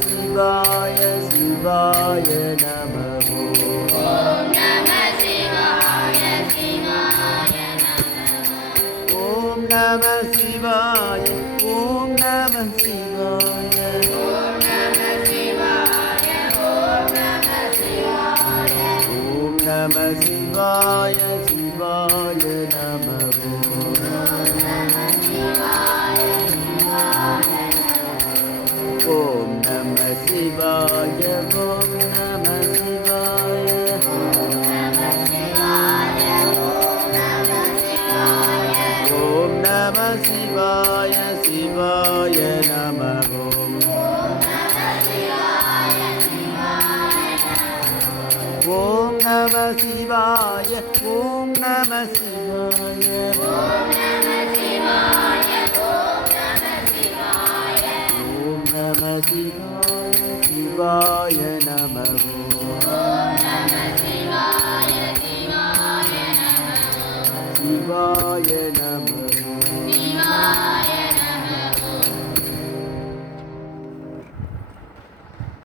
சிவாய சிவாய நம ஓம் நம சிவாய சிவாய ஓம் நம சிவாய ஓம் நம சிவாய ஓம் நம சிவாய ஓம் நம சிவாய ஓம் நம சிவாய சிவாய நம ஓம் நம சிவாய ஓம் நம சிவாய ஓம் நம சிவாய சிவாய நம ஓம் நம சிவாய ஓம் நம சிவாய ஓம் நம சிவாய சிவாய நம சிவாய நம